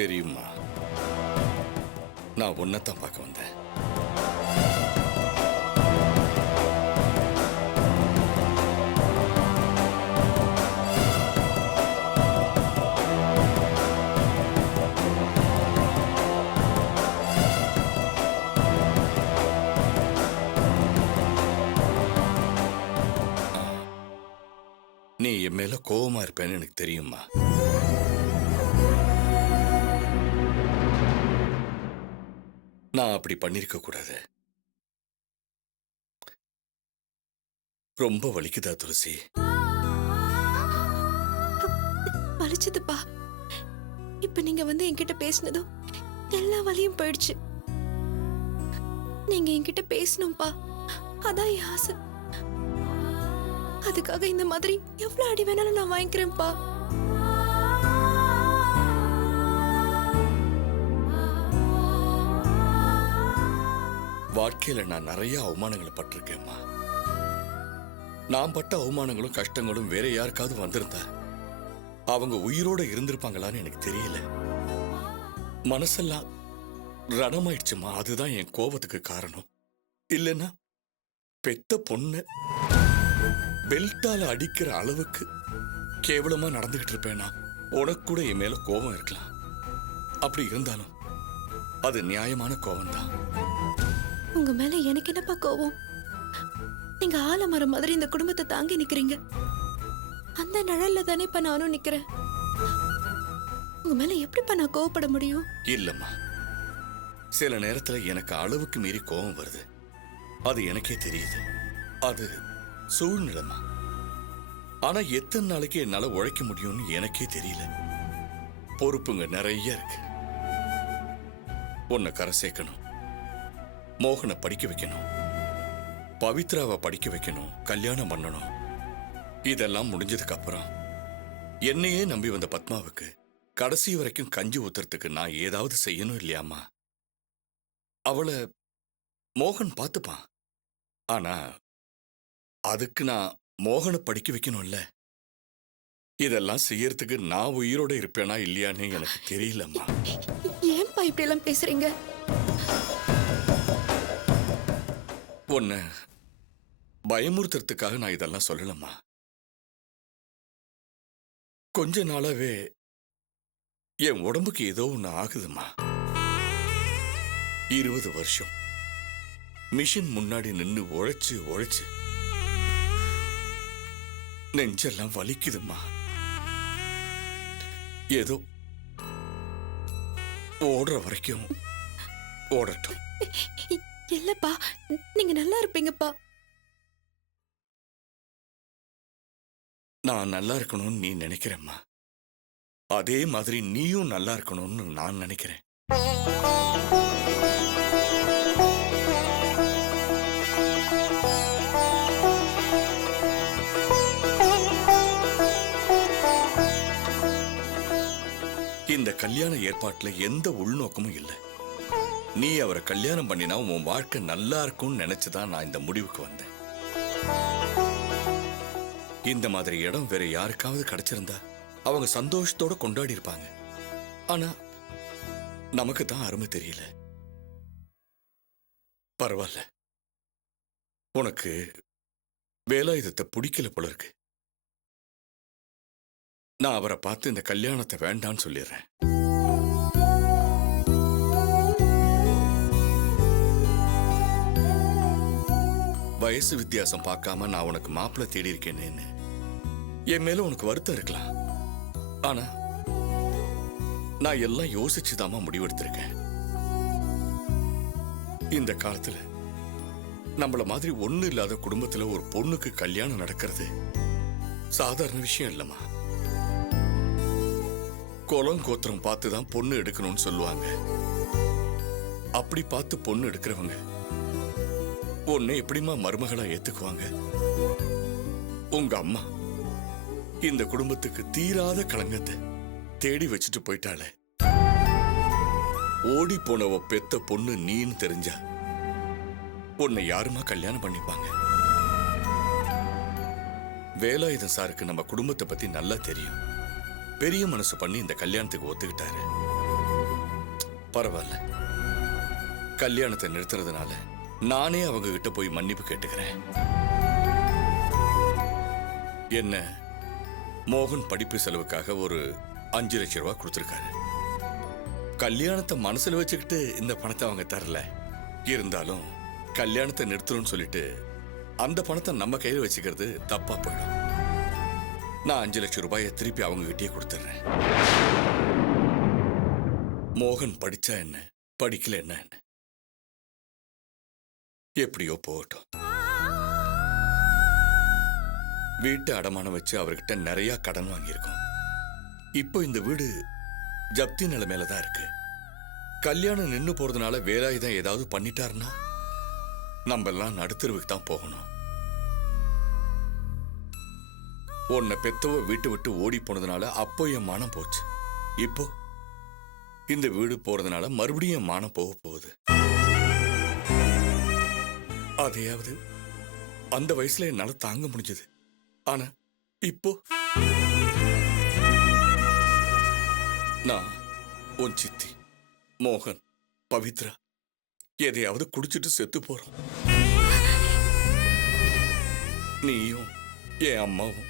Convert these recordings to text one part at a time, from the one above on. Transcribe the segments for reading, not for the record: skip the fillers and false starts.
தெரியுமா, நான் உன்னைத்தான் பார்க்க வந்தேன். நீ என் மேல கோவமா இருப்பேன்னு எனக்கு தெரியுமா. நான் அப்படி பண்ணிருக்க கூடாது. ரொம்ப வலிக்குதா துளசி? வலிச்சதுப்பா. இப்ப நீங்க வந்து என்கிட்ட பேசினதும் எல்லா வலியும் போயிடுச்சு. நீங்க என்கிட்ட பேசணும்பா, அதான் என் ஆசை. அதுக்காக இந்த மாதிரி எவ்வளவு அடி வேணாலும் நான் வாங்கிக்கிறேன்ப்பா. வாழ்க்கையில நான் நிறைய அவமானங்களை பட்டிருக்கேம்மா. நான் பட்ட அவமானங்களும் கஷ்டங்களும் வேற யாருக்காவது வந்திருந்தா அவங்க உயிரோட இருந்திருப்பாங்களான்னு எனக்கு தெரியல. மனசெல்லாம் ரணமாயிடுச்சுமா. அதுதான் என் கோபத்துக்கு காரணம். இல்லைன்னா பெத்த பொண்ணு பெல்ட்டால அடிக்கிற அளவுக்கு கேவலமா நடந்துகிட்டு இருப்பேனா? உனக்கு கூட என் மேல கோபம் இருக்கலாம். அப்படி இருந்தாலும் அது நியாயமான கோபம் தான். உங்க மேல எனக்கு என்னப்பா கோபம்? நீங்க ஆலமரம் மாதிரி இந்த குடும்பத்தை தாங்கி நிக்கிறீங்க. அந்த நிழல்ல தானே இப்ப நானும் நிக்கிறேன். உங்க மேல எப்படிப்பா நான் கோவப்பட முடியும்? இல்லம்மா, சில நேரத்துல எனக்கு அளவுக்கு மீறி கோபம் வருது. அது எனக்கே தெரியுது. அது சூழ்நிலைமா. ஆனா எத்தனை நாளைக்கு என்னால உழைக்க முடியும்னு எனக்கே தெரியல. பொறுப்புங்க நிறைய இருக்கு. உன்னை கரை சேர்க்கணும், மோகனை படிக்க வைக்கணும், பவித்ராவை படிக்க வைக்கணும், கல்யாணம் பண்ணணும். இதெல்லாம் முடிஞ்சதுக்கு அப்புறம் என்னையே நம்பி வந்த பத்மாவுக்கு கடைசி வரைக்கும் கஞ்சி ஊத்துறதுக்கு நான் ஏதாவது செய்யணும் இல்லையாமா? அவளை மோகன் பார்த்துப்பான். ஆனா அதுக்கு நான் மோகனை படிக்க வைக்கணும்ல. இதெல்லாம் செய்யறதுக்கு நான் உயிரோட இருப்பேனா இல்லையான்னு எனக்கு தெரியலம்மா. ஏன்பா இப்படி எல்லாம் பேசுறீங்க? உன்னை பயமுறுத்துறதுக்காக நான் இதெல்லாம் சொல்லலம்மா. கொஞ்ச நாளாவே என் உடம்புக்கு ஏதோ ஒண்ணு ஆகுதுமா. 20 வருஷம் மிஷின் முன்னாடி நின்னு உழைச்சு உழைச்சு நெஞ்செல்லாம் வலிக்குதுமா. ஏதோ ஓடுற வரைக்கும் ஓடட்டும். இல்லப்பா, நீங்க நல்லா இருப்பீங்கப்பா. நான் நல்லா இருக்கணும்னு நீ நினைக்கிறேம்மா. அதே மாதிரி நீயும் நல்லா இருக்கணும்னு நான் நினைக்கிறேன். இந்த கல்யாண ஏற்பாட்டுல எந்த உள்நோக்கமும் இல்லை. நீ அவரை கல்யாணம் பண்ணினா உன் வாழ்க்கை நல்லா இருக்கும்னு நினைச்சுதான் நான் இந்த முடிவுக்கு வந்தேன். இந்த மாதிரி இடம் வேற யாருக்காவது கிடைச்சிருந்தா அவங்க சந்தோஷத்தோட கொண்டாடி இருப்பாங்க. ஆனா நமக்கு தான் அருமை தெரியல. பரவாயில்ல, உனக்கு வேலாயுதத்தை பிடிக்கல போல இருக்கு. நான் அவரை பார்த்து இந்த கல்யாணத்தை வேண்டான்னு சொல்லிடுறேன். வயசு வித்தியாசம் பார்க்காம நான் உனக்கு மாப்பிள்ளை தேடி இருக்கேன்னு என் மேல உனக்கு வருத்தம் இருக்கலாம். ஆனா நான் எல்லாம் யோசிச்சுதாமா முடிவெடுத்திருக்கேன். இந்த காலத்துல நம்மள மாதிரி ஒண்ணு இல்லாத குடும்பத்துல ஒரு பொண்ணுக்கு கல்யாணம் நடக்கிறது சாதாரண விஷயம் இல்லம்மா. குலம் கோத்திரம் பார்த்துதான் பொண்ணு எடுக்கணும்னு சொல்லுவாங்க. அப்படி பார்த்து பொண்ணு எடுக்கிறவங்க உன்னை எப்படிமா மருமகளா ஏத்துக்குவாங்க? உங்க அம்மா இந்த குடும்பத்துக்கு தீராத களங்கத்தை தேடி வச்சுட்டு போயிட்டாளே. ஓடி போனவ பெத்த பொண்ணு நீன்னு தெரிஞ்சா உன்னை யாருமா கல்யாணம் பண்ணிப்பாங்க? வேலாயுதம் சாருக்கு நம்ம குடும்பத்தை பத்தி நல்லா தெரியும். பெரிய மனசு பண்ணி இந்த கல்யாணத்துக்கு ஒத்துக்கிட்டாரு. பரவாயில்ல. கல்யாணத்தை நிறுத்துறதுனால நானே அவங்க கிட்ட போய் மன்னிப்பு கேட்டுக்கிறேன். என்ன மோகன் படிப்பு செலவுக்காக ஒரு 5 லட்சம் ரூபாய் கொடுத்திருக்காரு. கல்யாணத்தை மனசுல வச்சுக்கிட்டு இந்த பணத்தை அவங்க தரல. இருந்தாலும் கல்யாணத்தை நிறுத்தணும்னு சொல்லிட்டு அந்த பணத்தை நம்ம கையில வச்சுக்கிறது தப்பா போயிடும். நான் 5 லட்சம் ரூபாயை திருப்பி அவங்க கிட்டே கொடுத்துட்றேன். மோகன் படிச்சா என்ன, படிக்கல என்ன, எப்படியோ போகட்டும். வீட்டை அடமானம் வச்சு அவர்கிட்ட நிறைய கடன் வாங்கியிருக்கோம். இப்போ இந்த வீடு ஜப்தி நிலைமையில தான் இருக்கு. கல்யாணம் நின்னு போறதுனால வேலாயுதம் ஏதாவது பண்ணிட்டாருன்னா நம்ம எல்லாம் நடுத்தருவுக்கு தான் போகணும். உன்னை பெத்தவ வீட்டு விட்டு ஓடி போனதுனால அப்போ என் மானம் போச்சு. இப்போ இந்த வீடு போறதுனால மறுபடியும் என் மானம் போக போகுது. அதையாவது அந்த வயசுல என்னால தாங்க முடிஞ்சது. ஆனா இப்போ நான் உன் சித்தி, மோகன், பவித்ரா எதையாவது குடிச்சிட்டு செத்து போறோம். நீயும் என் அம்மாவும்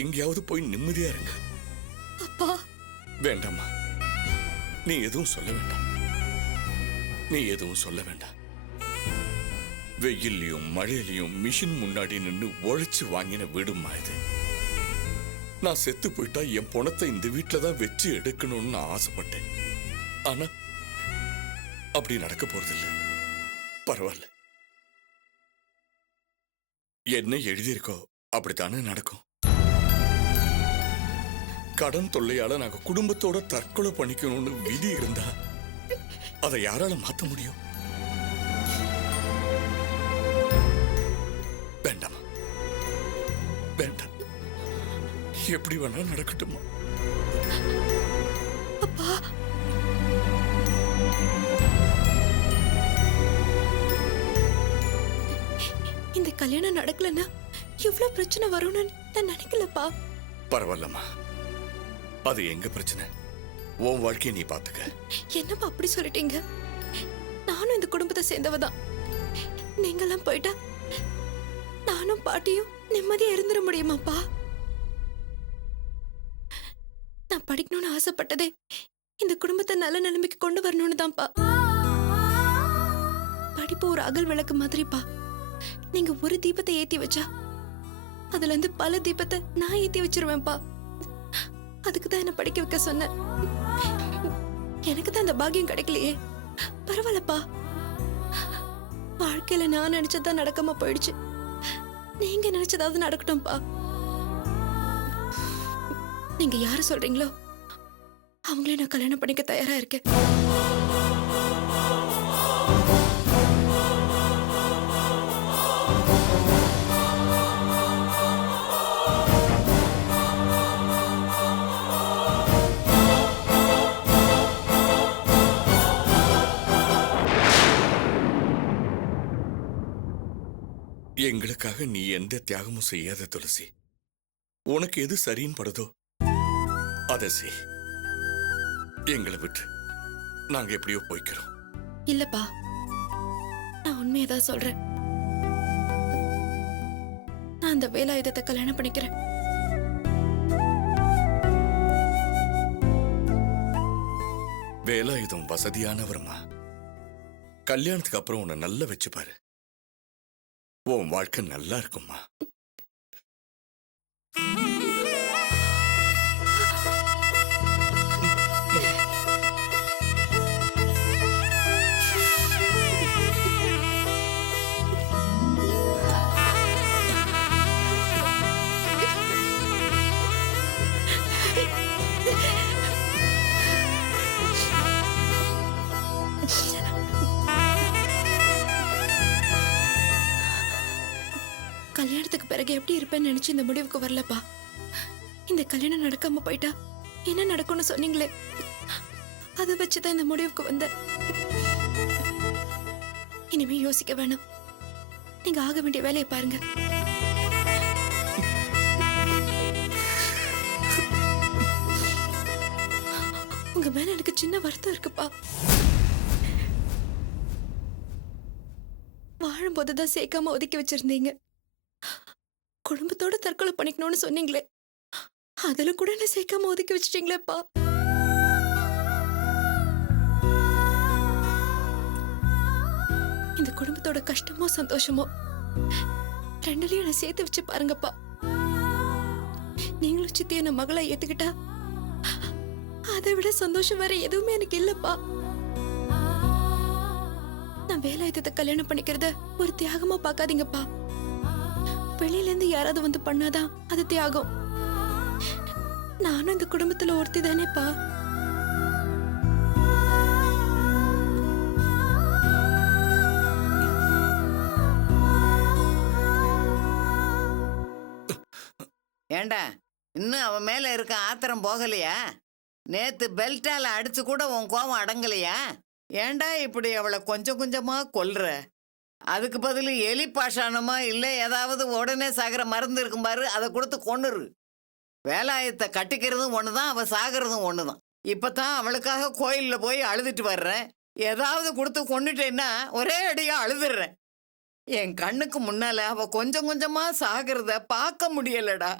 எங்கேயாவது போய் நிம்மதியா இருங்க. அப்பா வேண்டாமா, நீ எதுவும் சொல்ல வேண்டாம். நீ எதுவும் சொல்ல வேண்டாம். வெயிலையும் மழையிலையும் மிஷின் முன்னாடி நின்று உழைச்சு வாங்கின வீடுமா இது. நான் செத்து போயிட்டா என் பணத்தை இந்த வீட்டுல தான் வச்சு எடுக்கணும்னு நான் ஆசைப்பட்டேன். ஆனா அப்படி நடக்க போறதில்ல. பரவாயில்ல, என்ன எழுதியிருக்கோ அப்படித்தானே நடக்கும். கடன் தொல்லையால நாங்க குடும்பத்தோட தற்கொலை பண்ணிக்கணும்னு விதி இருந்தா அதை யாரால மாத்த முடியும்? வேண்டாமா, வேண்டாம். எப்படி வேணா நடக்கட்டுமா? அப்பா இந்த கல்யாணம் நடக்கலன்னா இவ்வளவு பிரச்சனை வரும்னு நான் நினைக்கலப்பா. பரவாயில்லம்மா, அது எங்க பிரச்சனை. உன் வாழ்க்கையை நீ பாத்துக்க. என்னப்பா அப்படி சொல்லிட்டீங்க? நானும் இந்த குடும்பத்தை சேர்ந்தவதான். நீங்கெல்லாம் போயிட்டா நானும் பாட்டியும் நிம்மதியா இருந்துட முடியுமாப்பா? நான் படிக்கணும்னு ஆசைப்பட்டதே இந்த குடும்பத்தை நல்ல நிலைமைக்கு கொண்டு வரணும்னு தான்ப்பா. படிப்பு ஒரு அகல் விளக்கு மாதிரிப்பா. நீங்க ஒரு தீபத்தை ஏத்தி வச்சா அதுல இருந்து பல தீபத்தை நான் ஏத்தி வச்சிருவேன்ப்பா. அதுக்குதான் என்ன படிக்க வைக்க சொன்னேன். எனக்கு தான் அந்த பாக்கியம் கிடைக்கலையே. பரவாயில்லப்பா, வாழ்க்கையில நான் நினைச்சதான் நடக்காம போயிடுச்சு. நீங்க நினைச்சதாவது நடக்கட்டும்பா. நீங்க யாரு சொல்றீங்களோ அவங்களே நான் கல்யாணம் பண்ணிக்க தயாரா இருக்கேன். எங்களுக்காக நீ எந்த தியாகமும் செய்யாத துளசி. உனக்கு எது சரின்னு படுதோ அதை செய். எங்களை விட்டு நாங்க எப்படியோ போய்க்கிறோம். இல்லப்பா, நான் உண்மையதான் சொல்றேன். நான் அந்த வேலாயுதத்தை கல்யாணம் பண்ணிக்கிறேன். வேலாயுதம் வசதியானவர்மா. கல்யாணத்துக்கு அப்புறம் உன்னை நல்லா வச்சு பாரு. உன் வாழ்க்கை நல்லா இருக்கும்மா. கல்யாணத்துக்கு பிறகு எப்படி இருப்பேன்னு நினைச்சு இந்த முடிவுக்கு வரலப்பா. இந்த கல்யாணம் நடக்காம போயிட்டா என்ன நடக்கும்னு சொன்னீங்களே, அதை வச்சுதான் இந்த முடிவுக்கு வந்தேன். இனிமே யோசிக்க வேணாம். நீங்க ஆக வேண்டிய வேலையை பாருங்க. உங்க மேல எனக்கு சின்ன அர்த்தம் இருக்குப்பா. வாழும்போதுதான் சேர்க்காம ஒதுக்கி வச்சிருந்தீங்க. குடும்பத்தோட தற்கொலை பண்ணிக்கணும்னு சொன்னீங்களே, அதுல கூட என்ன சேர்க்காம ஒதுக்கி வச்சிட்டீங்களேப்பா. இந்த குடும்பத்தோட கஷ்டமோ சந்தோஷமோ ரெண்டுலயும் என்ன சேர்த்து வச்சு பாருங்கப்பா. நீங்களும் சித்தி என்ன மகளை ஏத்துக்கிட்டா அதை விட சந்தோஷம் வேற எதுவுமே எனக்கு இல்லப்பா. நான் வேலாயுதத்தை கல்யாணம் பண்ணிக்கிறத ஒரு தியாகமா பார்க்காதீங்கப்பா. வெளியில இருந்து யாராவது வந்து பண்ணாதான் அது தியாகம். நானும் இந்த குடும்பத்துல ஒருத்தி தானேப்பா. ஏண்டா இன்னும் அவன் மேல இருக்க ஆத்திரம் போகலையா? நேத்து பெல்ட்டால அடிச்சு கூட உன் கோவம் அடங்கலையா? ஏண்டா இப்படி அவளை கொஞ்சம் கொஞ்சமா கொல்ற? அதுக்கு பதில் எலி பாஷானமா இல்லை ஏதாவது உடனே சாகிற மருந்து இருக்கும் பாரு, அதை கொடுத்து கொன்னுரு. வேலாயத்தை கட்டிக்கிறதும் ஒண்ணுதான், அவ சாகிறதும் ஒண்ணுதான். இப்பதான் அவளுக்காக கோயில்ல போய் அழுதுட்டு வர்றேன். ஏதாவது கொடுத்து கொன்னுட்டேன்னா ஒரே அடியா அழுதுடுறேன். என் கண்ணுக்கு முன்னால அவ கொஞ்சம் கொஞ்சமா சாகிறத பார்க்க முடியலடா.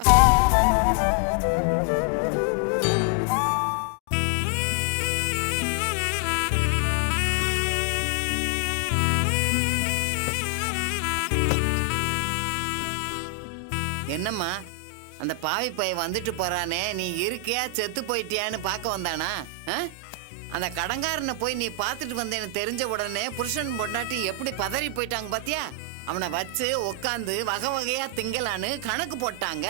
என்னம்மா அந்த பாவி பையன் வந்துட்டு போறானே, நீ இருக்கியா செத்து போயிட்டியான்னு பார்க்க வந்தானா? அந்த கடங்காரனை போய் நீ பார்த்துட்டு வந்தேன்னு தெரிஞ்ச உடனே புருஷன் பொண்டாட்டி எப்படி பதறி போயிட்டாங்க பாத்தியா? அவனை வச்சு உட்காந்து வகை வகையா திங்கலான்னு கணக்கு போட்டாங்க.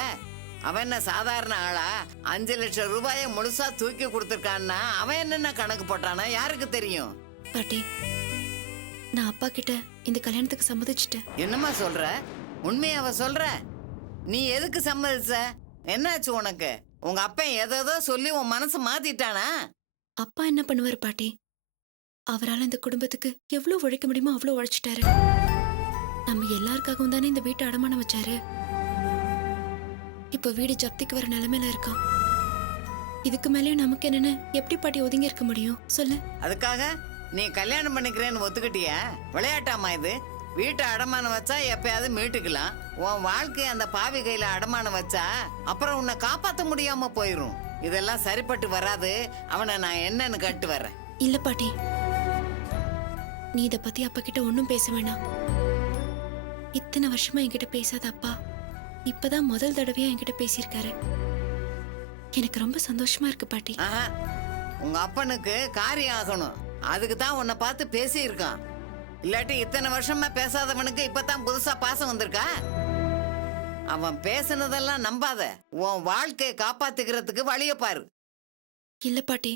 அவன் என்ன சாதாரண ஆளா? 5 லட்சம் ரூபாய முழுசா தூக்கி கொடுத்துருக்கான்னா அவன் என்னென்ன கணக்கு போட்டானா யாருக்கு தெரியும்? பாட்டி, நான் அப்பா கிட்ட இந்த கல்யாணத்துக்கு சம்மதிச்சிட்டேன். என்னம்மா சொல்ற? உண்மையாவ சொல்ற? நீ எதுக்கு சம்மதிச்ச? என்னாச்சு உனக்கு? உங்க அப்பன் ஏதோ சொல்லி உன் மனசு மாத்திட்டானா? அப்பா என்ன பண்ணுவாரு பாட்டி? அவரால் இந்த குடும்பத்துக்கு எவ்வளவு உழைக்க முடியுமோ அவ்வளவு உழைச்சிட்டாரு. நம்ம எல்லாருக்காகவும் தானே இந்த வீட்டை அடமானம் வச்சாரு. இப்ப வீடு ஜப்திக்கு வர நிலைமையில இருக்கோம். இதுக்கு மேலயும் நமக்கு என்னன்னு எப்படி பாட்டி ஒதுங்கி இருக்க முடியும் சொல்லு? அதுக்காக நீ கல்யாணம் பண்ணிக்கிறேன்னு ஒத்துக்கிட்டியா? விளையாட்டாமா இது? வீட்டை அடமானம் வச்சா எப்பயாவது மீட்டுக்கலாம். உன் வாழ்க்கை அந்த பாவி கையில அடமானம் வச்சா அப்புறம் உன்னை காப்பாத்த முடியாம போயிரும். இதெல்லாம் சரிப்பட்டு வராது. அவனை நான் என்னன்னு கேட்டு வர்றேன். இல்ல பாட்டி, நீ இத பத்தி அப்பா கிட்ட ஒன்னும் பேச வேணாம். இத்தனை வருஷமா என்கிட்ட பேசாத அப்பா இப்பதான் முதல் தடவையா என்கிட்ட பேசியிருக்காரு. எனக்கு ரொம்ப சந்தோஷமா இருக்கு பாட்டி. ஆஹா, உங்க அப்பனுக்கு காரியம் ஆகணும். அதுக்கு தான் உன்னை பார்த்து பேசி இருக்கான். இல்லாட்டி இத்தனை வருஷமா பேசாதவனுக்கு இப்பதான் புதுசா பாசம் வந்திருக்கா? அவன் பேசுனதெல்லாம் நம்பாத. உன் வாழ்க்கையை காப்பாத்துக்கிறதுக்கு வழிய பாரு. இல்ல பாட்டி,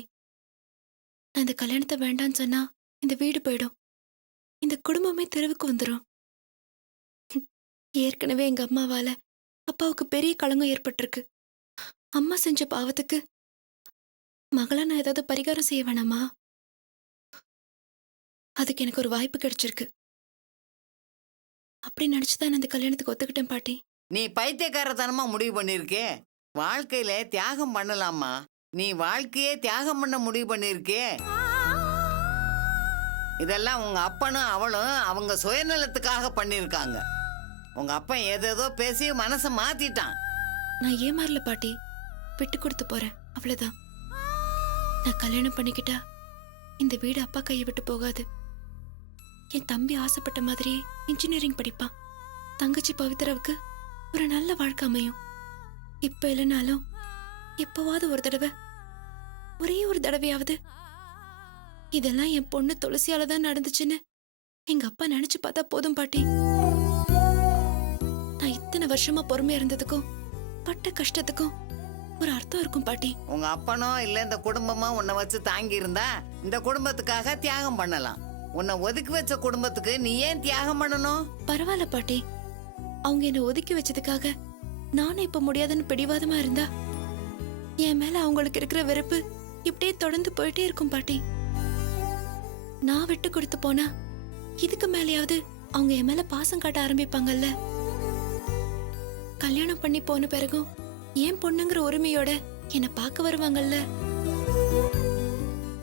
நான் இந்த கல்யாணத்தை வேண்டான்னு சொன்னா இந்த வீடு போயிடும். இந்த குடும்பமே தெருவுக்கு வந்துடும். ஏற்கனவே எங்க அம்மாவால அப்பாவுக்கு பெரிய களங்கம் ஏற்பட்டிருக்கு. அம்மா செஞ்ச பாவத்துக்கு மகளா நான் ஏதாவது பரிகாரம் செய்ய வேணாமா? அதுக்கு எனக்கு ஒரு வாய்ப்பு கிடைச்சிருக்கு. அப்படி நினைச்சுதான் நான் இந்த கல்யாணத்துக்கு ஒத்துக்கிட்டேன் பாட்டி. நீ பைத்தியக்காரத்தனமா முடிவு பண்ணிருக்கே. வாழ்க்கையில தியாகம் பண்ணலாமா? நீ வாழ்க்கையே தியாகம் பண்ண முடிவு பண்ணிருக்கே. இதெல்லாம் உங்க அப்பனும் அவளும் அவங்க சுயநலத்துக்காக பண்ணிருக்காங்க. உங்க அப்பன் ஏதேதோ பேசி மனசை மாத்திட்டான். நான் ஏமாறல பாட்டி, விட்டு கொடுத்து போறேன், அவ்வளவுதான். நான் கல்யாணம் பண்ணிக்கிட்டா இந்த வீடு அப்பா கையை விட்டு போகாது. என் தம்பி ஆசைப்பட்ட மாதிரியே இன்ஜினியரிங் படிப்பான். தங்கச்சி பவித்ராவுக்கு ஒரு நல்ல வாழ்க்கை அமையும். இப்ப இல்லைனாலும் எப்பவாவது ஒரு தடவை, ஒரே ஒரு தடவையாவது இதெல்லாம் என் பொண்ணு துளசியால தான் நடந்துச்சுன்னு எங்க அப்பா நினைச்சு பார்த்தா போதும் பாட்டி. நான் இத்தனை வருஷமா பொறுமையா இருந்ததுக்கும் பட்ட கஷ்டத்துக்கும் ஒரு அர்த்தம் இருக்கும் பாட்டி. உங்க அப்பனோ இல்ல இந்த குடும்பமா உன்னை வச்சு தாங்கி இருந்தா இந்த குடும்பத்துக்காக தியாகம் பண்ணலாம். உன்னை ஒதுக்கி வச்ச குடும்பத்துக்கு நீ ஏன் தியாகம் பண்ணணும்? பரவாயில்ல பாட்டி, அவங்க என்ன ஒதுக்கி வச்சதுக்காக நானும் இப்ப முடியாதுன்னு பிடிவாதமா இருந்தா என் மேல அவங்களுக்கு இருக்கிற வெறுப்பு இப்படியே தொடர்ந்து போயிட்டே இருக்கும் பாட்டி. நான் விட்டு கொடுத்து போனா இதுக்கு மேலேயாவது அவங்க என் மேல பாசம் காட்ட ஆரம்பிப்பாங்கல்ல. கல்யாணம் பண்ணி போன பிறகும் ஏன் பொண்ணுங்கிற உரிமையோட என்ன பார்க்க வருவாங்கல்ல.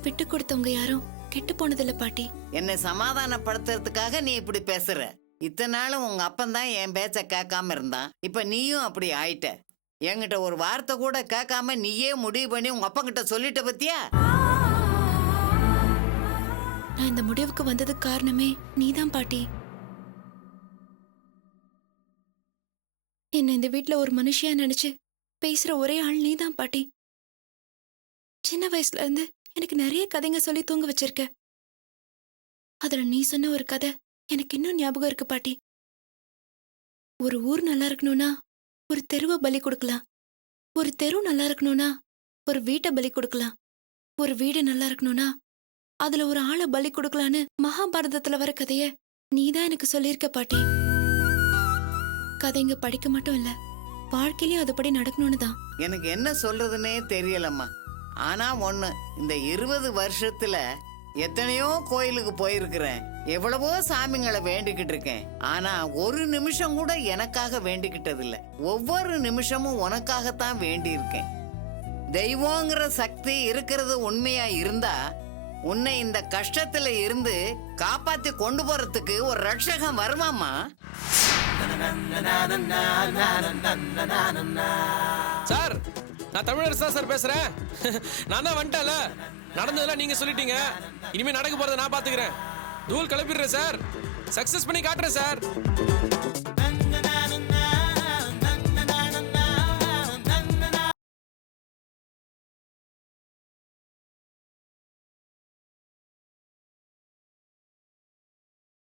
விட்டு கொடுத்தவங்க யாரும் கெட்டு போனதில்ல பாட்டி. என்னை சமாதானப்படுத்துறதுக்காக நீ இப்படி பேசுற. இத்தனை நாளும் உங்க அப்பந்தான் என் பேச்ச கேட்காம இருந்தான். இப்ப நீயும் அப்படி ஆயிட்ட. என்கிட்ட ஒரு வார்த்தை கூட கேட்காம நீயே முடிவு பண்ணி உங்க அப்பா கிட்ட சொல்லிட்ட பத்தியா? நான் இந்த முடிவுக்கு வந்ததுக்கு காரணமே நீதான் பாட்டி. என்ன இந்த வீட்ல ஒரு மனுஷியா நினைச்சு பேசுற ஒரே ஆள் நீதான் பாட்டி. சின்ன வயசுல இருந்து எனக்கு நிறைய கதைங்க சொல்லி தூங்க வச்சிருக்க. அதுல நீ சொன்ன ஒரு கதை எனக்கு இன்னும் ஞாபகம் இருக்கு பாட்டி. ஒரு ஊர் நல்லா இருக்கணும்னா ஒரு தெருவை பலி கொடுக்கலாம். ஒரு தெரு நல்லா இருக்கணும்னா ஒரு வீட்டை பலி கொடுக்கலாம். ஒரு வீடு நல்லா இருக்கணும்னா அதுல ஒரு ஆளை பலி கொடுக்கலான்னு மகாபாரதத்துல வர கதைய நீதான் எனக்கு சொல்லியிருக்க பாட்டி. கதைங்க படிக்க மட்டும் இல்ல, வாழ்க்கையிலயும் அதுபடி நடக்கணும்னு தான். எனக்கு என்ன சொல்றதுன்னே தெரியலம்மா. ஆனா ஒண்ணு, இந்த 20 வருஷத்துல எத்தனையோ கோயிலுக்கு போயிருக்கிறேன், எவ்வளவோ சாமிங்களை வேண்டிக்கிட்டு இருக்கேன். ஆனா ஒரு நிமிஷம் கூட எனக்காக வேண்டிக்கிட்டது இல்ல. ஒவ்வொரு நிமிஷமும் உனக்காகத்தான் வேண்டி இருக்கேன். தெய்வங்கிற சக்தி இருக்கிறது உண்மையா இருந்தா உன்னை இந்த கஷ்டத்துல இருந்து காப்பாத்தி கொண்டு போறதுக்கு ஒரு ரட்சகம் வருமாமா? சார், நான் தமிழரசு தான் சார் பேசுறேன். நான் தான் வந்துட்டேன்ல, நடந்ததெல்லாம் நீங்க சொல்லிட்டீங்க. இனிமே நடக்க போறதை நான் பாத்துக்கிறேன். தூள் கிளப்பிடுறேன் சார், சக்சஸ் பண்ணி காட்டுறேன் சார்.